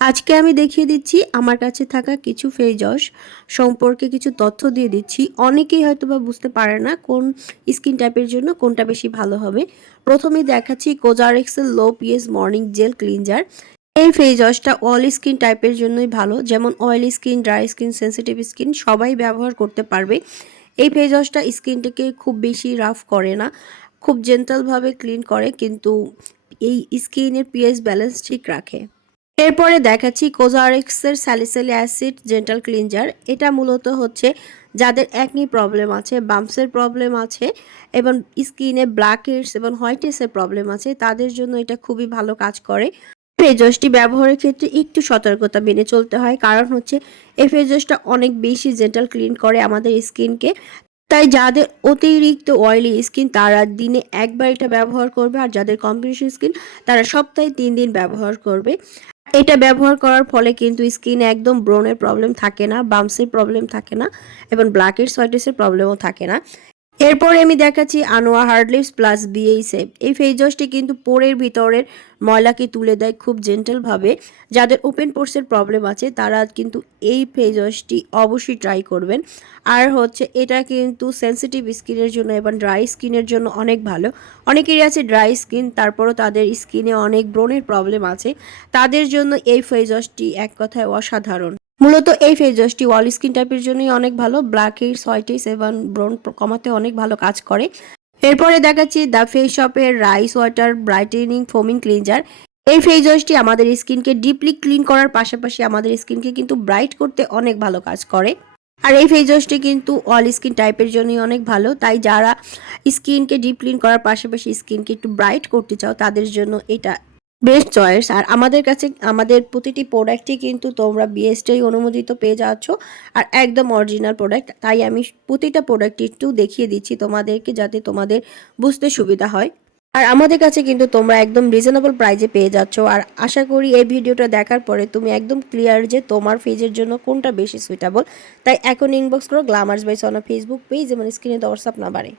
আজকে আমি দেখিয়ে দিচ্ছি আমার কাছে থাকা কিছু ফেস ওয়াশ সম্পর্কে কিছু তথ্য দিয়ে দিচ্ছি। অনেকেই হয়তোবা বুঝতে পারে না কোন স্কিন টাইপের জন্য কোনটা বেশি ভালো হবে। প্রথমেই দেখাচ্ছি কোজারেক্সের লো পিএস মর্নিং জেল ক্লিনজার। এই ফেস ওয়াশটা অল স্কিন টাইপের জন্যই ভালো, যেমন oily skin, dry skin, sensitive skin সবাই ব্যবহার করতে পারবে। এই ফেস ওয়াশটা স্কিনটাকে খুব বেশি রাফ করে না, খুব জেন্টালভাবে ক্লিন করে, কিন্তু এই স্কিনের পিএইচ ব্যালেন্স ঠিক রাখে। এরপরে দেখাচ্ছি কোজারেক্সের স্যালিসিলিক অ্যাসিড জেন্টাল ক্লিনজার। এটা মূলত হচ্ছে যাদের অ্যাকনি প্রবলেম আছে, বাম্পসের প্রবলেম আছে এবং স্কিনে ব্ল্যাক হেডস এবং হোয়াইট হেডসের প্রবলেম আছে, তাদের জন্য এটা খুবই ভালো কাজ করে। ফেস ওয়াশটি ব্যবহারের ক্ষেত্রে একটু সতর্কতা মেনে চলতে হয়, কারণ হচ্ছে এই ফেস ওয়াশটা অনেক বেশি জেন্টাল ক্লিন করে আমাদের স্কিনকে। তাই যাদের অতিরিক্ত অয়েলি স্কিন তারা দিনে একবার এটা ব্যবহার করবে, আর যাদের কম্বিনেশন স্কিন তারা সপ্তাহে 3 দিন ব্যবহার করবে। এটা ব্যবহার করার ফলে কিন্তু স্কিনে একদম ব্রনের প্রবলেম থাকে না, বাম্পসের প্রবলেম থাকে না এবং ব্ল্যাকহেডস হোয়াইটহেডসের প্রবলেমও থাকে না। এরপরে আমি দেখাচ্ছি আনোয়া হার্ড লিপস প্লাস বিএই সেভ। এই ফেস ওয়াশটি কিন্তু পোরের ভিতরের ময়লাকে তুলে দেয় খুব জেন্টালভাবে। যাদের ওপেন পোর্সের প্রবলেম আছে তারা কিন্তু এই ফেস ওয়াশটি অবশ্যই ট্রাই করবেন। আর হচ্ছে এটা কিন্তু সেনসিটিভ স্কিনের জন্য এবং ড্রাই স্কিনের জন্য অনেক ভালো। অনেকেরই আছে ড্রাই স্কিন, তারপরও তাদের স্কিনে অনেক ব্রণের প্রবলেম আছে, তাদের জন্য এই ফেস ওয়াশটি এক কথায় অসাধারণ। মূলত এই ফেস ওয়াশটি অল স্কিন টাইপের জন্যই অনেক ভালো, ব্ল্যাক হেডস, হোয়াইট হেডস এবং ব্রণ কমাতে অনেক ভালো কাজ করে। এরপরে দেখাচ্ছি দ্য ফেস শপের রাইস ওয়াটার ব্রাইটেনিং ফোমিং ক্লিনজার। এই ফেস ওয়াশটি আমাদের স্কিনকে ডিপলি ক্লিন করার পাশাপাশি আমাদের স্কিনকে কিন্তু ব্রাইট করতে অনেক ভালো কাজ করে। আর এই ফেস ওয়াশটি কিন্তু অল স্কিন টাইপের জন্যই অনেক ভালো, তাই যারা স্কিনকে ডিপ ক্লিন করার পাশাপাশি স্কিনকে একটু ব্রাইট করতে চাও তাদের জন্য এটা বেস্ট চয়েস। আর আমাদের কাছে আমাদের প্রতিটি প্রোডাক্টই কিন্তু তোমরা বিএসটিআই অনুমোদিত পেয়ে যাচ্ছ, আর একদম অরিজিনাল প্রোডাক্ট। তাই আমি প্রতিটা প্রোডাক্ট একটু দেখিয়ে দিচ্ছি তোমাদেরকে, যাতে তোমাদের বুঝতে সুবিধা হয়। আর আমাদের কাছে কিন্তু তোমরা একদম রিজনেবল প্রাইজে পেয়ে যাচ্ছ। আর আশা করি এই ভিডিওটা দেখার পরে তুমি একদম ক্লিয়ার যে তোমার ফেজের জন্য কোনটা বেশি সুইটেবল। তাই এখন ইনবক্স করো গ্ল্যামার্স বাই সোনা ফেসবুক পেজ এবং স্ক্রিনে দেওয়া হোয়াটসঅ্যাপ নাম্বারে।